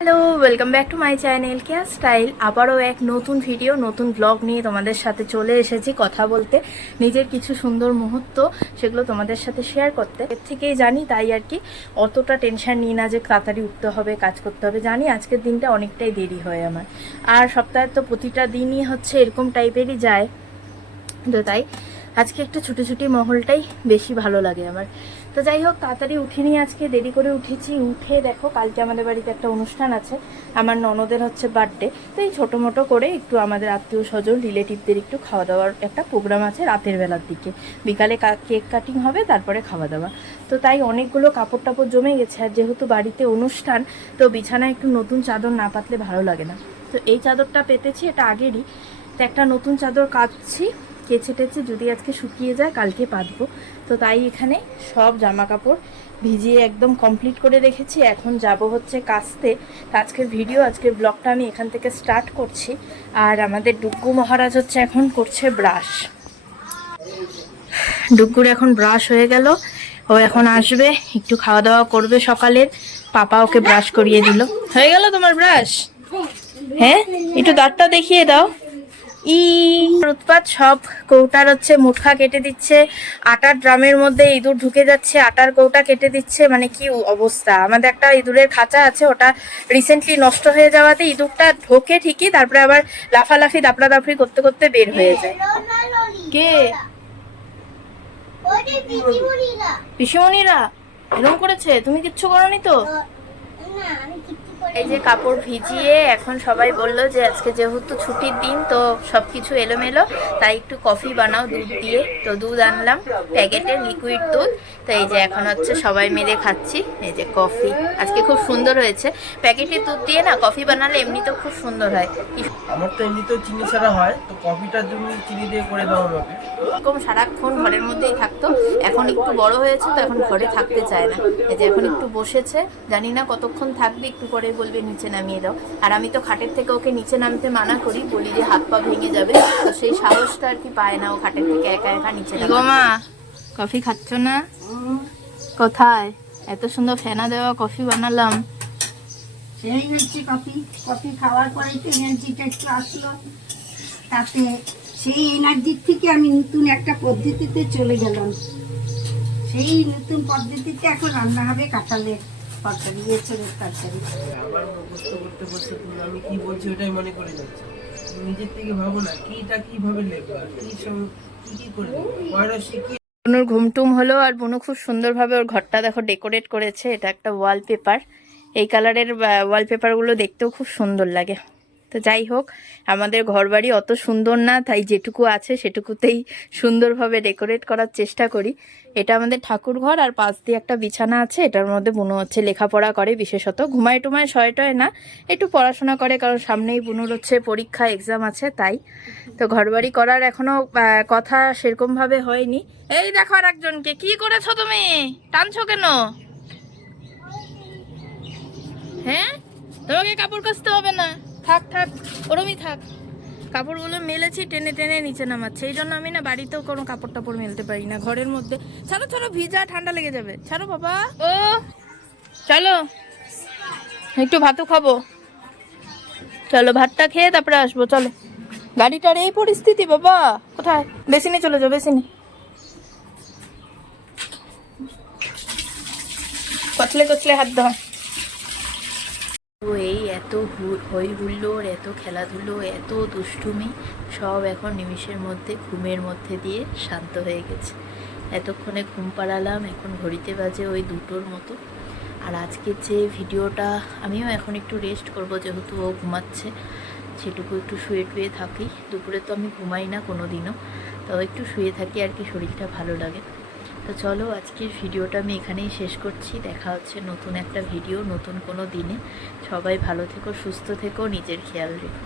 Hello, welcome back to my channel care style. আবারও এক নতুন ভিডিও, নতুন ব্লগ নিয়ে তোমাদের সাথে চলে এসেছি কথা বলতে, নিজের কিছু সুন্দর মুহূর্ত সেগুলো তোমাদের সাথে শেয়ার করতে। এর থেকেই জানি, তাই আর কি অতটা টেনশন নিই না যে তাড়াতাড়ি উঠতে হবে, কাজ করতে হবে। জানি আজকের দিনটা অনেকটাই দেরি হয় আমার, আর সপ্তাহে তো প্রতিটা দিনই হচ্ছে এরকম টাইপেরই যায়। তো তাই আজকে একটু ছুটি ছুটি মহলটাই বেশি ভালো লাগে আমার। তো যাই হোক, তাড়াতাড়ি উঠিনি, আজকে দেরি করে উঠেছি। উঠে দেখো, কালকে আমাদের বাড়িতে একটা অনুষ্ঠান আছে, আমার ননদের হচ্ছে বার্থডে। তো এই ছোটো মোটো করে একটু আমাদের আত্মীয় স্বজন রিলেটিভদের একটু খাওয়া দাওয়ার একটা প্রোগ্রাম আছে রাতের বেলার দিকে। বিকালে কেক কাটিং হবে, তারপরে খাওয়া দাওয়া। তো তাই অনেকগুলো কাপড় টাপড় জমে গেছে, আর যেহেতু বাড়িতে অনুষ্ঠান, তো বিছানায় একটু নতুন চাদর না পাতলে ভালো লাগে না। তো এই চাদরটা পেতেছি, এটা আগেরই। তো একটা নতুন চাদর কাচ্ছি, কেচে টেচে যদি আজকে শুকিয়ে যায় কালকে পাতবো। তো তাই এখানে সব জামা কাপড় ভিজিয়ে একদম কমপ্লিট করে রেখেছি। এখন যাব হচ্ছে কাচতে। আজকের ভিডিও, আজকের ব্লগটা আমি এখান থেকে স্টার্ট করছি। আর আমাদের ডুগ্গু মহারাজ হচ্ছে এখন করছে ব্রাশ। ডুগ্গুর এখন ব্রাশ হয়ে গেল, ও এখন আসবে, একটু খাওয়া দাওয়া করবে সকালের। পাপা ওকে ব্রাশ করিয়ে দিল। হয়ে গেল তোমার ব্রাশ? হ্যাঁ, একটু দাঁতটা দেখিয়ে দাও। উৎপাত, সব কৌটার হচ্ছে মুটখা কেটে দিচ্ছে, আটার ড্রামের মধ্যে ইঁদুর ঢুকে যাচ্ছে, আটার কৌটা কেটে দিচ্ছে। মানে কি অবস্থা! আমাদের একটা ইঁদুরের খাঁচা আছে, ওটা রিসেন্টলি নষ্ট হয়ে যাওয়াতে ইঁদুরটা ঢোকে ঠিকই, তারপরে আবার লাফালাফি দাপড়া দাপড়ি করতে করতে বের হয়ে যায়। কে? পিসিমণিরা এরকম করেছে? তুমি কিচ্ছু করোনি তো? এই যে কাপড় ভিজিয়ে এখন সবাই বলল যে আজকে যেহেতু ছুটির দিন, তো সবকিছু এলোমেলো, তাই একটু কফি বানাও দুধ দিয়ে। তো দুধ আনলাম, প্যাকেটের লিকুইড দুধ। তো এই যে এখন হচ্ছে সবাই মিলে খাচ্ছি। এই যে কফি আজকে খুব সুন্দর হয়েছে। প্যাকেটের দুধ দিয়ে না কফি বানালে এমনিতেও খুব সুন্দর হয়। আমার তো এমনিতেও চিনি ছাড়া হয়, তো কফিটার জন্য চিনি দিয়ে করে দাও আমাকে। এরকম সারাক্ষণ ঘরের মধ্যেই থাকতো, এখন একটু বড় হয়েছে তো এখন ঘরে থাকতে চায় না। এই যে এখন একটু বসেছে, জানি না কতক্ষণ থাকবে, একটু পরে বলবে নিচে নামিয়ে দাও। আর আমি তো খাটের থেকে ওকে নিচে নামতে মানা করি, বলি যে হাত পা ভেঙে যাবে। তো সেই সাহসটা আর কি পায় না, ও খাটের থেকে একা একা নিচে নামে। গো মা, কফি খাচ্ছ না? কোথায় এত সুন্দর ফেনা দেওয়া কফি বানালাম? সেই হচ্ছে কফি কফি খাওয়ার পরেই তো এনার্জিটা একটু আসলো। তাতে সেই এনার্জির থেকে আমি নতুন একটা পদ্ধতিতে চলে গেলাম। সেই নতুন পদ্ধতিতে এখন রান্না হবে কাঁঠালের তরকারি, এঁচড়ের তরকারি। আবার মুখস্থ করতে করতে তুমি আমি কি বলছি ওটাই মনে করে যাচ্ছে। নিজের থেকে ভাবো না কিটা কিভাবে লেখবা, কি কি করে পড়া শিখিয়ে। বনুর ঘুমটুম হলো, আর বনু খুব সুন্দরভাবে ওর ঘরটা দেখো ডেকোরেট করেছে। এটা একটা ওয়ালপেপার, এই কালারের ওয়ালপেপারগুলো দেখতেও খুব সুন্দর লাগে। তো যাই হোক, আমাদের ঘরবাড়ি অত সুন্দর না, তাই যেটুকু আছে সেটুকুতেই সুন্দরভাবে ডেকোরেট করার চেষ্টা করি। এটা আমাদের ঠাকুর ঘর, আর পাশ দিয়ে একটা বিছানা আছে, এটার মধ্যে বুনু হচ্ছে লেখাপড়া করে, বিশেষত ঘুমায় টুমায় শয়ে টয় না, একটু পড়াশোনা করে, কারণ সামনেই বুনুর হচ্ছে পরীক্ষা এক্সাম আছে তাই। তো ঘরবাড়ি করার এখনো কথা সেরকমভাবে হয়নি। এই দেখো আর একজনকে, কি করেছো তুমি? টানছো কেন? হ্যাঁ, তোমাকে কাপড় কাচতে হবে না, থাক থাক, ওরমই থাক। কাপড়গুলো মেলেছি, টেনে টেনে নিচে নামাচ্ছে। এই জন্য আমি না বাড়িতেও কোনো কাপড় টাপড় মেলতে পারি না, ঘরের মধ্যে। ছাড়ো ছাড়ো, ভিজা, ঠান্ডা লেগে যাবে, ছাড়ো বাবা। ও চলো, একটু ভাতও খাবো, চলো ভাতটা খেয়ে তারপরে আসবো। চলো, গাড়িটার এই পরিস্থিতি বাবা, কোথায়? বেসিনে চলে যাও, বেসিনে কচলে কচলে হাত ধোয়া। তো এই এত হই হুল্লোড়, এত খেলাধুলো, এত দুষ্টুমি, সব এখন নিমিষের মধ্যে ঘুমের মধ্যে দিয়ে শান্ত হয়ে গেছে। এতক্ষণে ঘুম পাড়ালাম, এখন ঘড়িতে বাজে ওই 2টোর মতো। আর আজকের যে ভিডিওটা, আমিও এখন একটু রেস্ট করব, যেহেতু ও ঘুমাচ্ছে, সেটুকু একটু শুয়ে টুয়ে থাকি। দুপুরে তো আমি ঘুমাই না কোনো দিনও, তাও একটু শুয়ে থাকি আর কি, শরীরটা ভালো লাগে। তো চলো, আজকের ভিডিওটা আমি এখানেই শেষ করছি। দেখা হচ্ছে নতুন একটা ভিডিও, নতুন কোনো দিনে। সবাই ভালো থেকো, সুস্থ থেকো, নিজের খেয়াল রেখো।